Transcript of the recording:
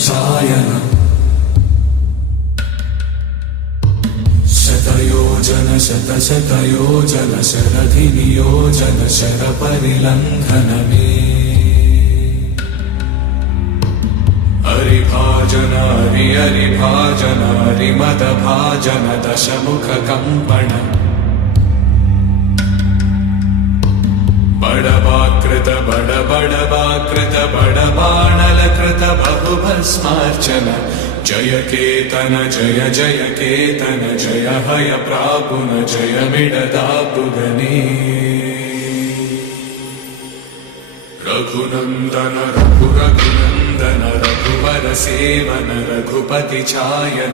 रघुपतिचायन शतयोजन शतशतयोजन शरधिनियोजन शरपरिलङ्घन मे हरिभाजन हरिभाजन हरिमदभाजन दशमुखकम्पण बडवाकृत बडवाकृत बडबाणलकृत बहुभस्मार्चन जय केतन जय जय केतन जय हय प्रापुन जय मिडदापुगने रघुनन्दन रघुनन्दन रघुवर सेवन रघुपतिचायन।